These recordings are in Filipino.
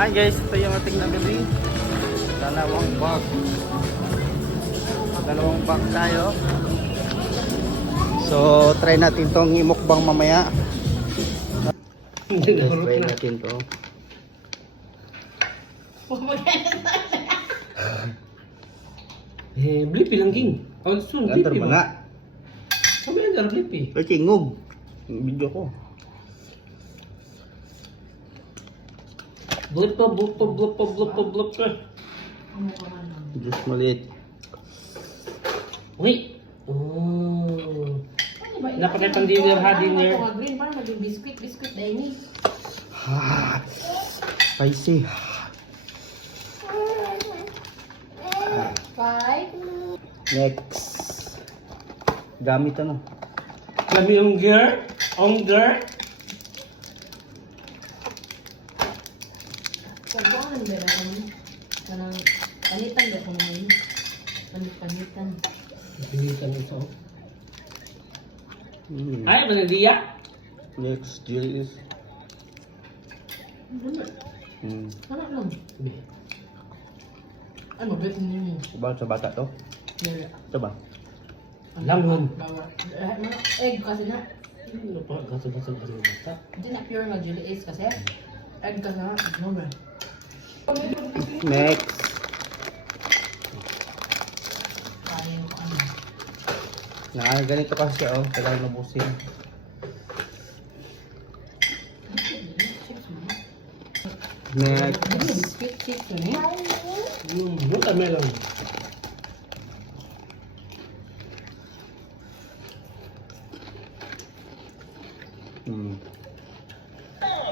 Hi guys, ito yung ating nabili. Dalawang bag. Dalawang bag tayo. So, try natin tong imukbang mamaya. Try natin to. Blippi lang king. Oh, soon Gantar blippi mo mo. na. Sabi na blippi. Ay, tingog. Yung video ko. Blip pa. Just maliit. Wait. Oh. Napakitang dinner ha, dinner. Green, parang maging biscuit na ini. Ah, spicy. Five. Next. Gamit ano? Kami ongger. Pagkahan ba naman? Parang panitan ba kung ano? Panitan. Pinitan ito. Hmm. Ay, manadiya. Next is Ano lang? Ay, mabit niyo. ba sa bata to? Ito ba? Langon. Egg kasi na. Ano pa? Gato-gato ano bata? Hindi na pure nga jelly eggs kasi. Egg kasi na. No ba? Next. Kain ko ano. Ganito kasi oh, kailangan lubusin. Next. Ano biscuit chips ni? Watermelon. Hmm.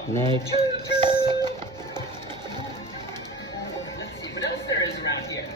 Next. No sir is around here.